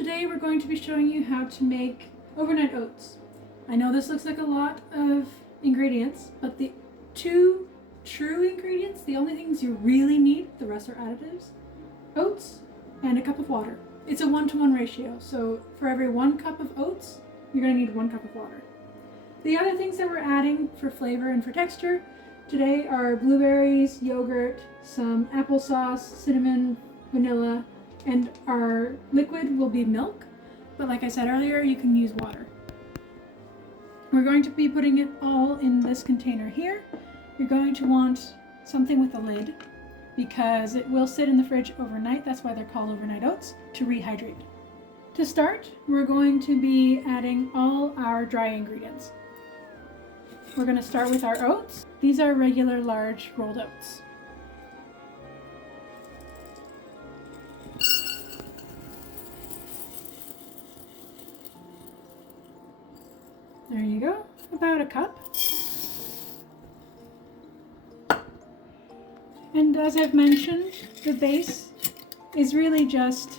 Today we're going to be showing you how to make overnight oats. I know this looks like a lot of ingredients, but the two true ingredients, the only things you really need, the rest are additives, oats and a cup of water. It's a 1-to-1 ratio, so for every 1 cup of oats, you're going to need 1 cup of water. The other things that we're adding for flavor and for texture today are blueberries, yogurt, some applesauce, cinnamon, vanilla, and our liquid will be milk, but like I said earlier, you can use water. We're going to be putting it all in this container here. You're going to want something with a lid because it will sit in the fridge overnight. That's why they're called overnight oats, to rehydrate. To start, we're going to be adding all our dry ingredients. We're going to start with our oats. These are regular large rolled oats. There you go, about a cup. And as I've mentioned, the base is really just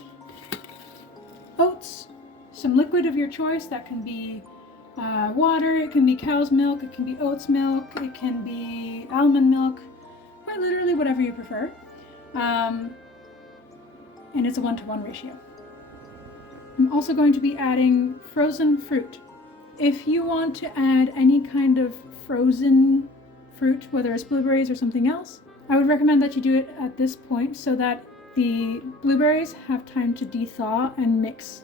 oats, some liquid of your choice. That can be water, it can be cow's milk, it can be oat's milk, it can be almond milk, quite literally whatever you prefer. And it's a 1-to-1 ratio. I'm also going to be adding frozen fruit. If you want to add any kind of frozen fruit, whether it's blueberries or something else, I would recommend that you do it at this point so that the blueberries have time to de-thaw and mix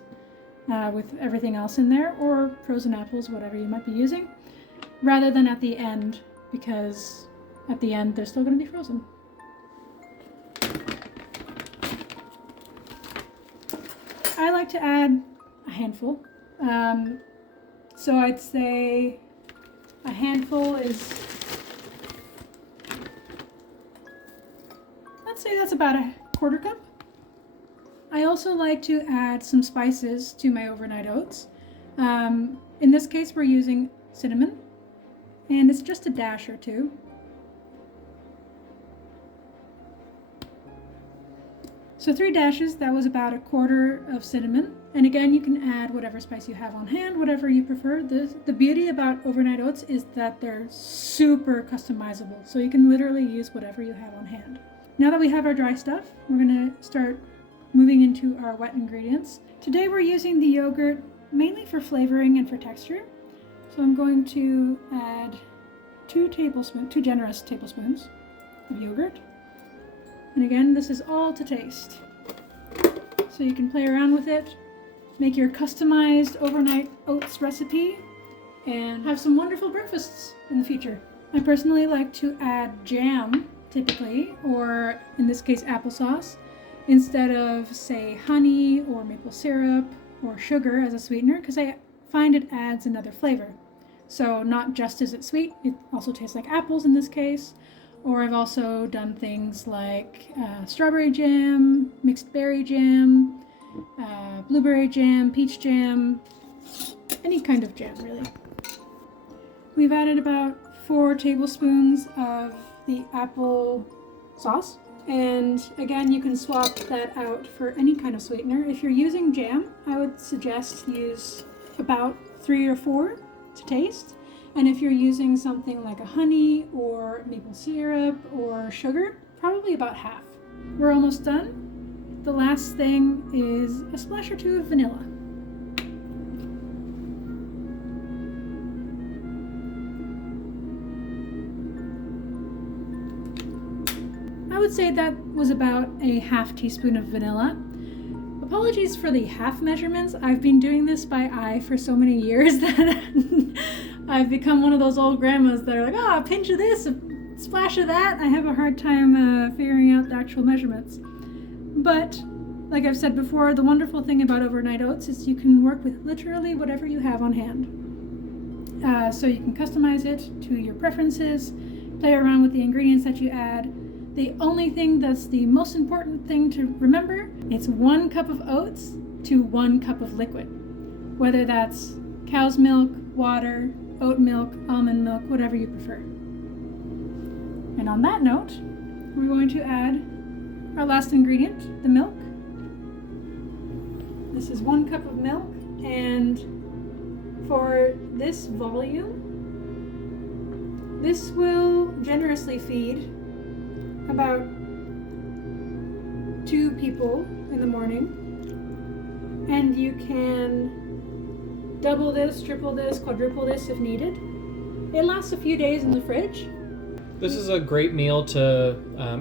with everything else in there, or frozen apples, whatever you might be using, rather than at the end, because at the end they're still going to be frozen. I like to add a handful. So I'd say a handful is, let's say that's about a 1/4 cup. I also like to add some spices to my overnight oats. In this case, we're using cinnamon, and it's just a dash or two. So 3 dashes, that was about a 1/4 of cinnamon. And again, you can add whatever spice you have on hand, whatever you prefer. The beauty about overnight oats is that they're super customizable. So you can literally use whatever you have on hand. Now that we have our dry stuff, we're gonna start moving into our wet ingredients. Today we're using the yogurt mainly for flavoring and for texture. So I'm going to add 2 generous tablespoons of yogurt. And again, this is all to taste. So you can play around with it, make your customized overnight oats recipe, and have some wonderful breakfasts in the future. I personally like to add jam, typically, or in this case applesauce, instead of, say, honey or maple syrup or sugar as a sweetener, because I find it adds another flavor. So not just is it sweet, it also tastes like apples in this case. Or I've also done things like strawberry jam, mixed berry jam, blueberry jam, peach jam, any kind of jam really. We've added about 4 tablespoons of the apple sauce. And again, you can swap that out for any kind of sweetener. If you're using jam, I would suggest use about 3 or 4 to taste. And if you're using something like a honey or maple syrup or sugar, probably about half. We're almost done. The last thing is a splash or 2 of vanilla. I would say that was about a half teaspoon of vanilla. Apologies for the half measurements. I've been doing this by eye for so many years that I've become one of those old grandmas that are like, a pinch of this, a splash of that. I have a hard time figuring out the actual measurements. But like I've said before, the wonderful thing about overnight oats is you can work with literally whatever you have on hand. So you can customize it to your preferences, play around with the ingredients that you add. The only thing that's the most important thing to remember, it's 1 cup of oats to 1 cup of liquid. Whether that's cow's milk, water, oat milk, almond milk, whatever you prefer. And on that note, we're going to add our last ingredient, the milk. This is 1 cup of milk, and for this volume, this will generously feed about 2 people in the morning. And you can double this, triple this, quadruple this if needed. It lasts a few days in the fridge. This is a great meal to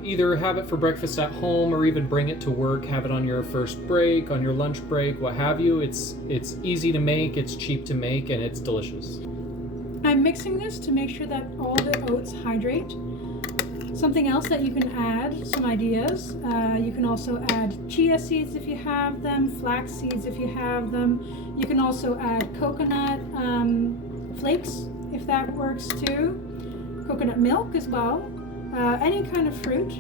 either have it for breakfast at home or even bring it to work, have it on your first break, on your lunch break, what have you. It's easy to make, it's cheap to make, and it's delicious. I'm mixing this to make sure that all the oats hydrate. Something else that you can add, some ideas, you can also add chia seeds if you have them, flax seeds if you have them. You can also add coconut flakes if that works too. Coconut milk as well. Any kind of fruit.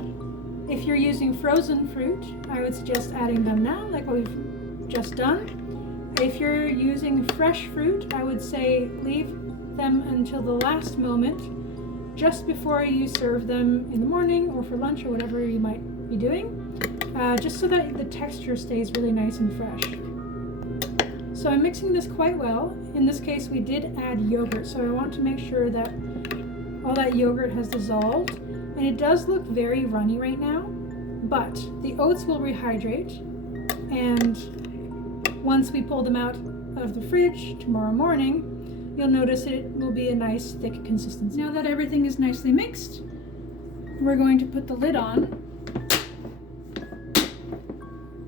If you're using frozen fruit, I would suggest adding them now, like what we've just done. If you're using fresh fruit, I would say leave them until the last moment, just before you serve them in the morning or for lunch or whatever you might be doing, just so that the texture stays really nice and fresh. So I'm mixing this quite well. In this case, we did add yogurt, so I want to make sure that all that yogurt has dissolved. And it does look very runny right now, but the oats will rehydrate, and once we pull them out of the fridge tomorrow morning, you'll notice it will be a nice thick consistency. Now that everything is nicely mixed, we're going to put the lid on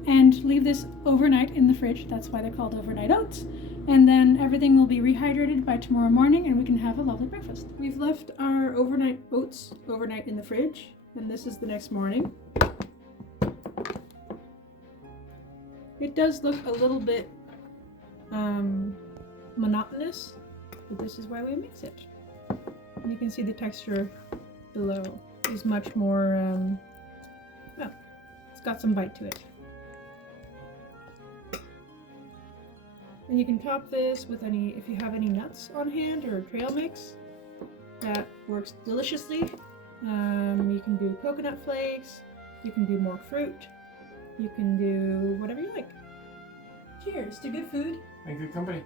and leave this overnight in the fridge. That's why they're called overnight oats. And then everything will be rehydrated by tomorrow morning and we can have a lovely breakfast. We've left our overnight oats overnight in the fridge, and this is the next morning. It does look a little bit monotonous, but this is why we mix it. And you can see the texture below is much more, well, it's got some bite to it. And you can top this with any, if you have any nuts on hand or a trail mix, that works deliciously. You can do coconut flakes, you can do more fruit, you can do whatever you like. Cheers to good food And good company.